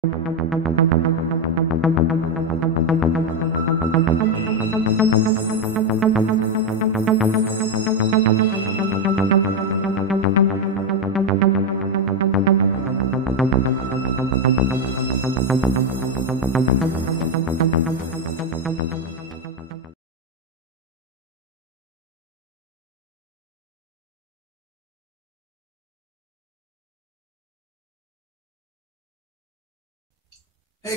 Hey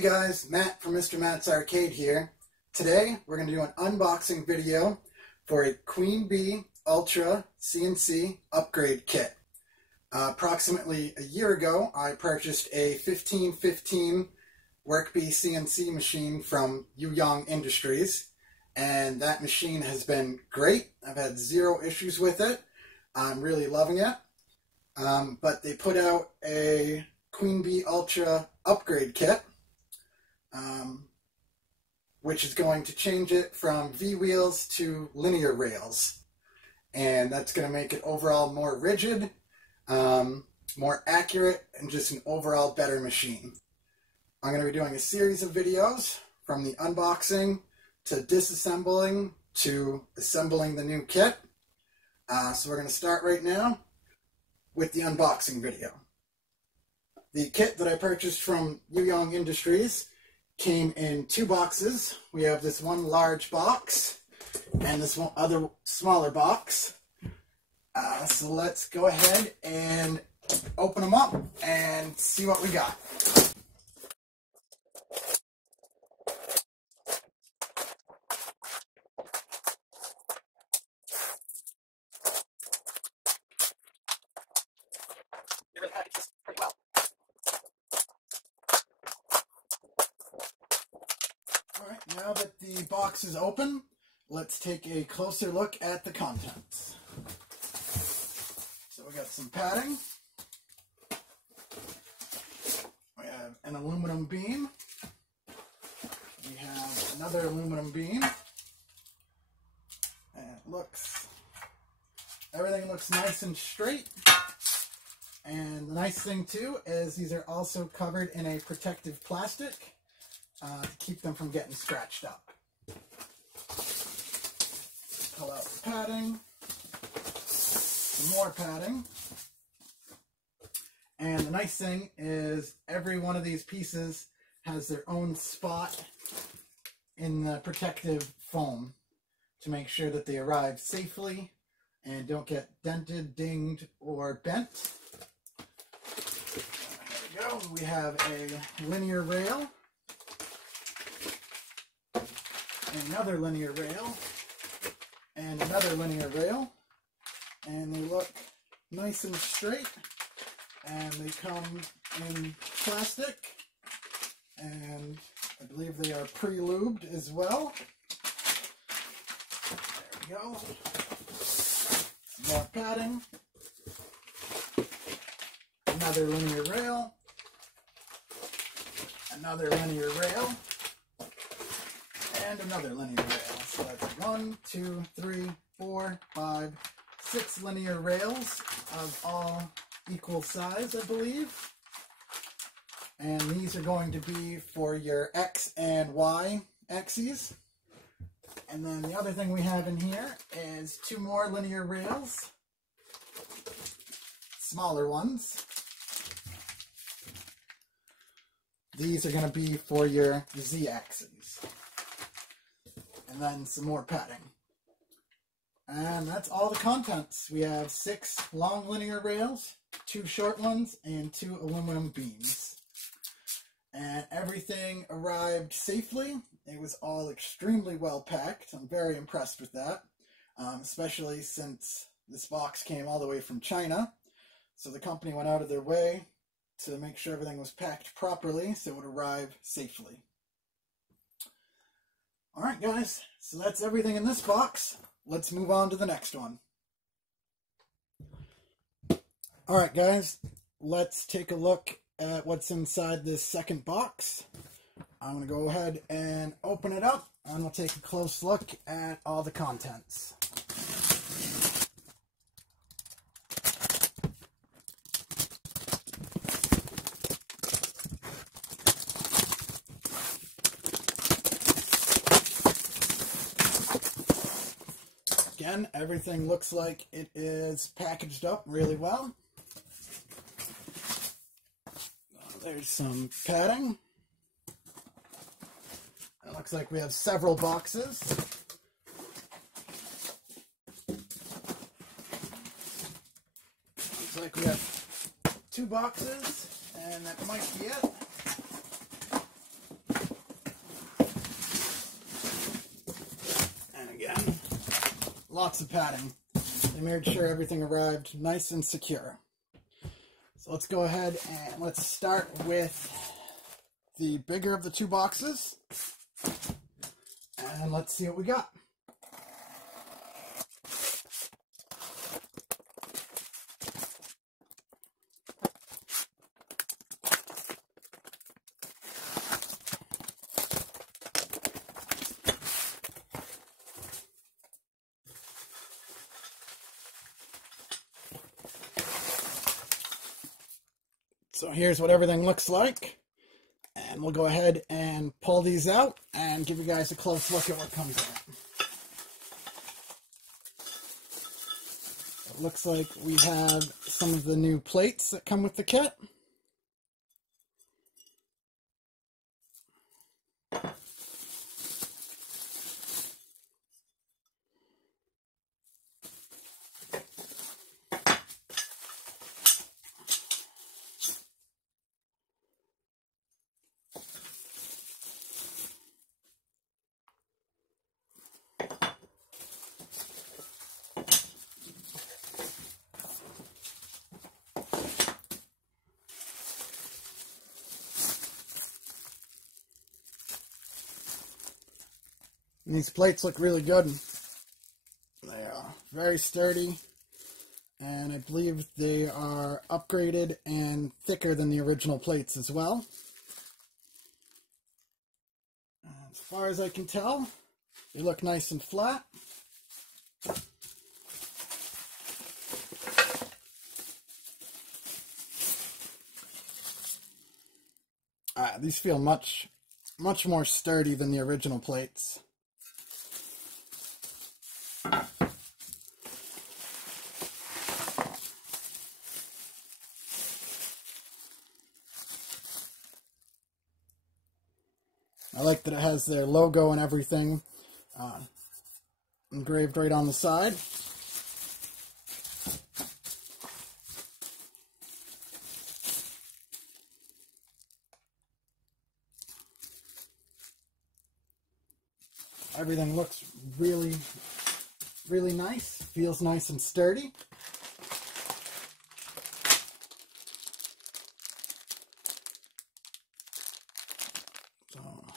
guys, Matt from Mr. Matt's Arcade here. Today we're going to do an unboxing video for a Queenbee Ultra CNC upgrade kit. Approximately a year ago I purchased a 1515 Workbee CNC machine from Yuyong Industries, and that machine has been great. I've had zero issues with it. I'm really loving it. But they put out a Queenbee Ultra upgrade kit, which is going to change it from V-wheels to linear rails. And that's going to make it overall more rigid, more accurate, and just an overall better machine. I'm going to be doing a series of videos from the unboxing to disassembling to assembling the new kit. So we're going to start right now with the unboxing video. The kit that I purchased from Yuyong Industries came in two boxes. We have this one large box and this one other smaller box. So let's go ahead and open them up and see what we got. They really packaged this pretty well. Alright, now that the box is open, let's take a closer look at the contents. So we got some padding. We have an aluminum beam. We have another aluminum beam. And everything looks nice and straight. And the nice thing too is these are also covered in a protective plastic to keep them from getting scratched up. Pull out the padding, some more padding, and the nice thing is every one of these pieces has their own spot in the protective foam to make sure that they arrive safely and don't get dented, dinged, or bent. There we go. We have a linear rail, another linear rail, and another linear rail, and they look nice and straight, and they come in plastic, and I believe they are pre-lubed as well. There we go. Some more padding, another linear rail, another linear rail, and another linear rail. So that's 1, 2, 3, 4, 5, 6 linear rails of all equal size, I believe. And these are going to be for your X and Y axes. And then the other thing we have in here is 2 more linear rails, smaller ones. These are going to be for your Z axes. And then some more padding. And that's all the contents. We have 6 long linear rails, 2 short ones, and 2 aluminum beams. And everything arrived safely. It was all extremely well packed. I'm very impressed with that, especially since this box came all the way from China. So the company went out of their way to make sure everything was packed properly so it would arrive safely. Alright guys, so that's everything in this box. Let's move on to the next one. Alright guys, let's take a look at what's inside this second box. I'm going to go ahead and open it up and we'll take a close look at all the contents. Again, everything looks like it is packaged up really well. There's some padding. It looks like we have several boxes. Looks like we have 2 boxes, and that might be it. And again, lots of padding. They made sure everything arrived nice and secure. So let's go ahead and let's start with the bigger of the 2 boxes. And let's see what we got. So here's what everything looks like, and we'll go ahead and pull these out and give you guys a close look at what comes in. It looks like we have some of the new plates that come with the kit. And these plates look really good. They are very sturdy, and I believe they are upgraded and thicker than the original plates as well. As far as I can tell, they look nice and flat. These feel much more sturdy than the original plates. I like that it has their logo and everything engraved right on the side. Everything looks really nice. Feels nice and sturdy.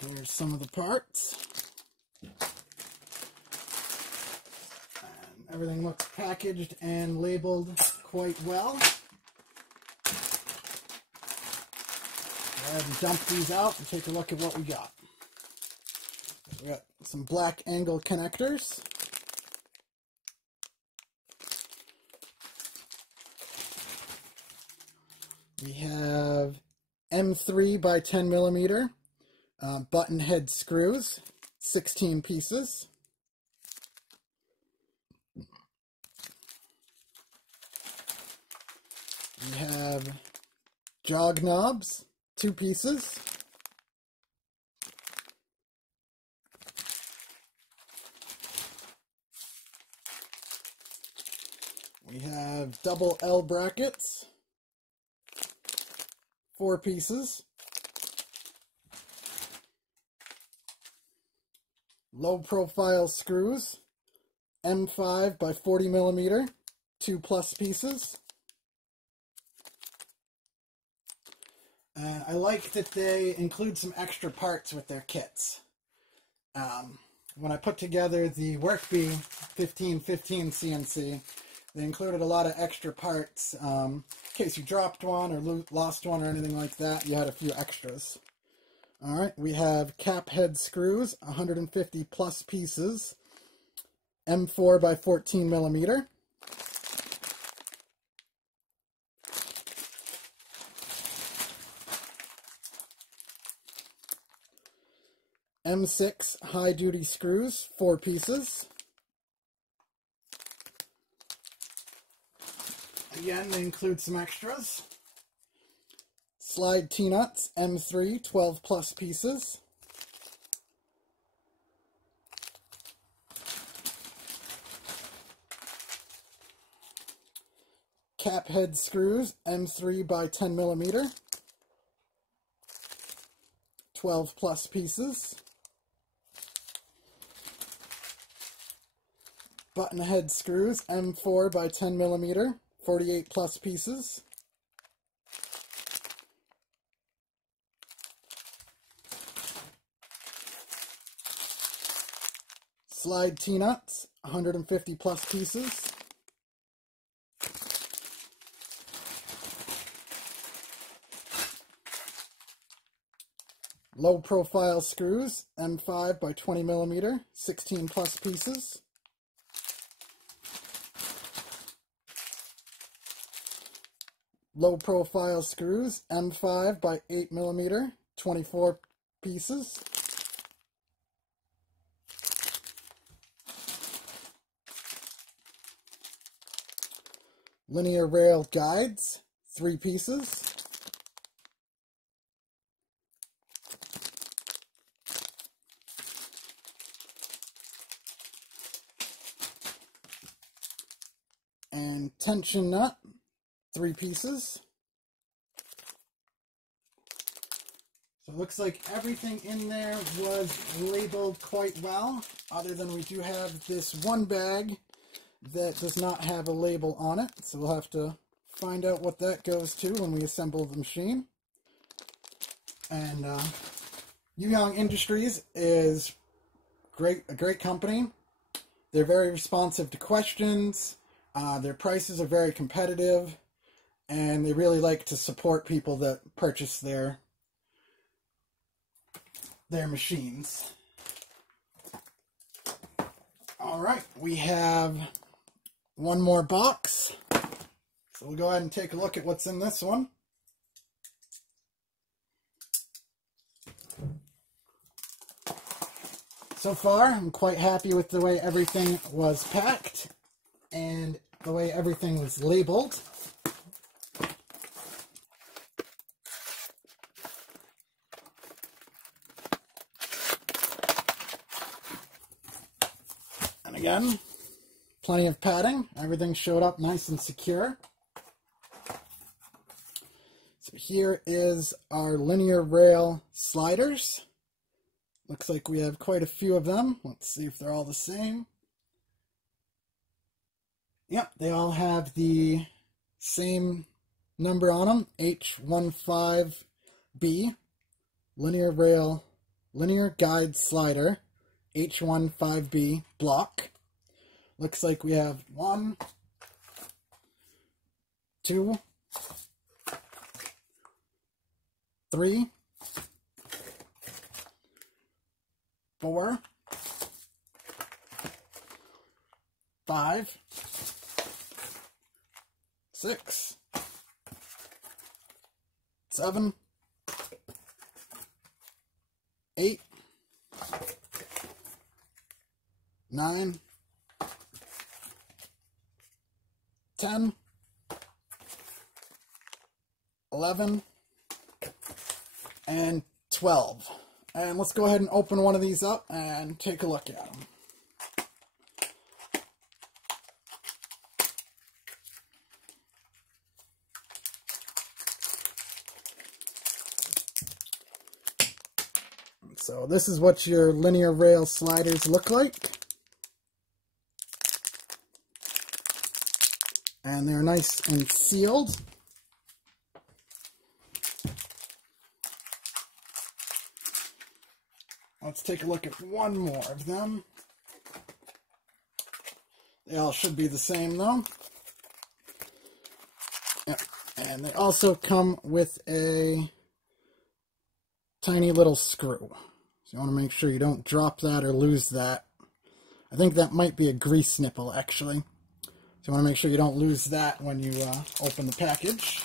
So here's some of the parts. And everything looks packaged and labeled quite well. Go ahead and dump these out and take a look at what we got. We got some black angle connectors. We have M3 by 10 millimeter button head screws, 16 pieces. We have jog knobs, 2 pieces. We have double L brackets, 4 pieces. Low profile screws, M5 by 40 millimeter, 2+ pieces. I like that they include some extra parts with their kits. When I put together the Queenbee 1515 CNC, they included a lot of extra parts. In case you dropped one or lost one or anything like that, you had a few extras. Alright, we have cap head screws, 150+ pieces, M4 by 14 millimeter. M6 high duty screws, 4 pieces. Again, they include some extras. Slide T-nuts, M3, 12 plus pieces. Cap head screws, M3 by 10 millimeter, 12 plus pieces. Button head screws, M4 by 10 millimeter, 48 plus pieces. Slide T-nuts, 150 plus pieces. Low profile screws, M5 by 20 millimeter, 16 plus pieces. Low profile screws, M5 by 8 millimeter, 24 pieces. Linear rail guides, 3 pieces. And tension nut, 3 pieces. So it looks like everything in there was labeled quite well, other than we do have this one bag that does not have a label on it. So we'll have to find out what that goes to when we assemble the machine. And Yuyong Industries is a great company. They're very responsive to questions. Their prices are very competitive, and they really like to support people that purchase their machines. All right, we have one more box, so we'll go ahead and take a look at what's in this one. So far, I'm quite happy with the way everything was packed and the way everything was labeled. And again, plenty of padding. Everything showed up nice and secure. So here is our linear rail sliders. Looks like we have quite a few of them. Let's see if they're all the same. Yep, they all have the same number on them, H15B, linear guide slider, H15B block. Looks like we have 1, 2, 3, 4, 5, 6, 7, 8, 9, 10, 11, and 12. And let's go ahead and open one of these up and take a look at them. So this is what your linear rail sliders look like. And they're nice and sealed. Let's take a look at one more of them. They all should be the same though. Yep. And they also come with a tiny little screw. So you want to make sure you don't drop that or lose that. I think that might be a grease nipple actually. So you want to make sure you don't lose that when you open the package.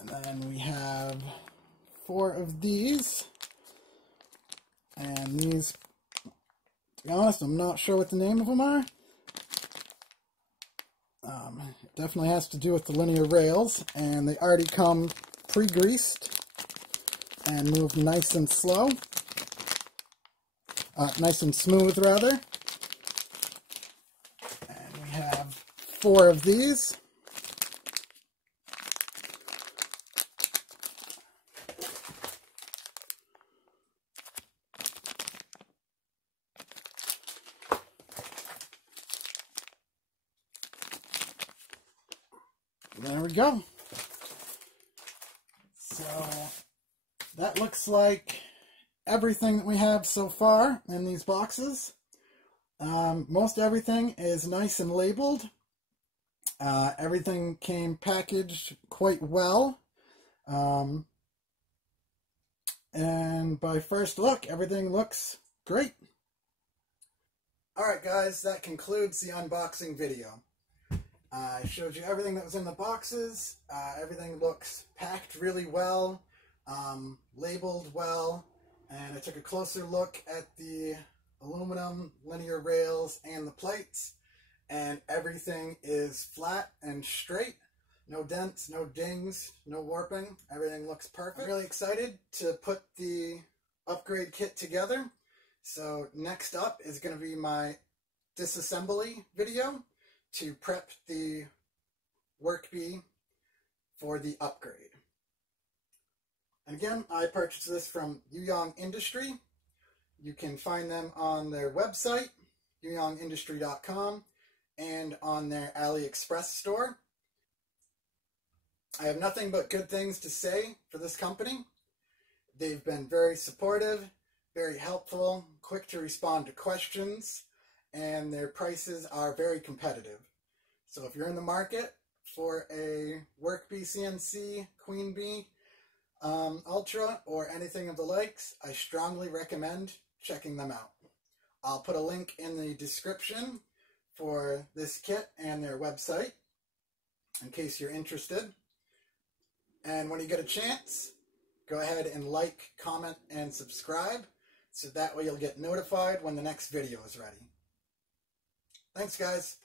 And then we have 4 of these. And these be honest, I'm not sure what the name of them are. It definitely has to do with the linear rails, and they already come pre-greased and move nice and slow. Nice and smooth, rather. And we have 4 of these. There we go. So that looks like everything that we have so far in these boxes. Most everything is nice and labeled. Everything came packaged quite well. And by first look, everything looks great. Alright guys, that concludes the unboxing video. I showed you everything that was in the boxes. Everything looks packed really well, labeled well, and I took a closer look at the aluminum linear rails and the plates, and everything is flat and straight. No dents, no dings, no warping. Everything looks perfect. I'm really excited to put the upgrade kit together. So next up is going to be my disassembly video to prep the Workbee for the upgrade. And again, I purchased this from Yuyong Industry. You can find them on their website, yuyongindustry.com, and on their AliExpress store. I have nothing but good things to say for this company. They've been very supportive, very helpful, quick to respond to questions, and their prices are very competitive. So if you're in the market for a Workbee CNC, Queenbee Ultra, or anything of the likes, I strongly recommend checking them out. I'll put a link in the description for this kit and their website in case you're interested. And when you get a chance, go ahead and like, comment, and subscribe, so that way you'll get notified when the next video is ready. Thanks, guys.